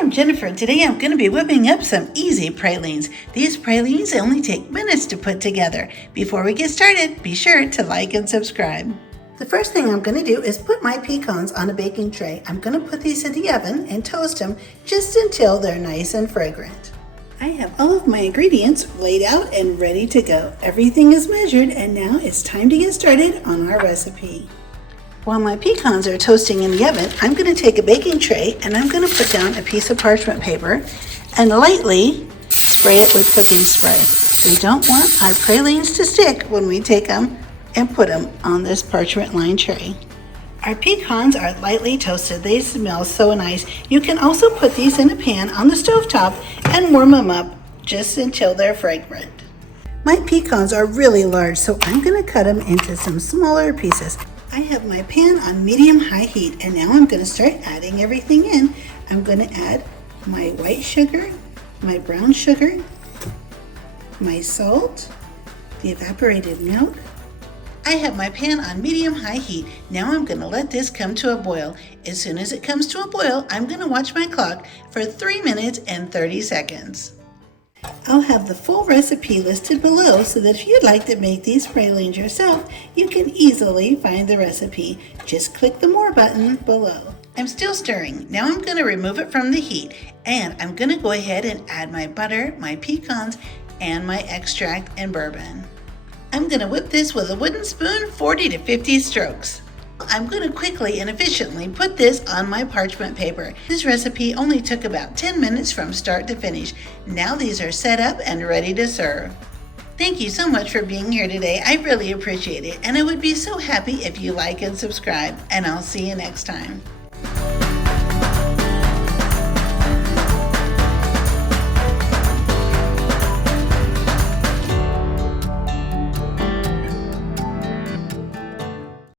I'm Jennifer. Today I'm going to be whipping up some easy pralines. These pralines only take minutes to put together. Before we get started, be sure to like and subscribe. The first thing I'm going to do is put my pecans on a baking tray. I'm going to put these in the oven and toast them just until they're nice and fragrant. I have all of my ingredients laid out and ready to go. Everything is measured and now it's time to get started on our recipe. While my pecans are toasting in the oven, I'm going to take a baking tray and I'm going to put down a piece of parchment paper and lightly spray it with cooking spray. We don't want our pralines to stick when we take them and put them on this parchment lined tray. Our pecans are lightly toasted. They smell so nice. You can also put these in a pan on the stovetop and warm them up just until they're fragrant. My pecans are really large, so I'm going to cut them into some smaller pieces. I have my pan on medium-high heat, and now I'm going to start adding everything in. I'm going to add my white sugar, my brown sugar, my salt, the evaporated milk. I have my pan on medium-high heat. Now I'm going to let this come to a boil. As soon as it comes to a boil, I'm going to watch my clock for 3 minutes and 30 seconds. I'll have the full recipe listed below so that if you'd like to make these pralines yourself, you can easily find the recipe. Just click the More button below. I'm still stirring. Now I'm going to remove it from the heat and I'm going to go ahead and add my butter, my pecans, and my extract and bourbon. I'm going to whip this with a wooden spoon 40 to 50 strokes. I'm going to quickly and efficiently put this on my parchment paper. This recipe only took about 10 minutes from start to finish. Now these are set up and ready to serve. Thank you so much for being here today. I really appreciate it, and I would be so happy if you like and subscribe, and I'll see you next time.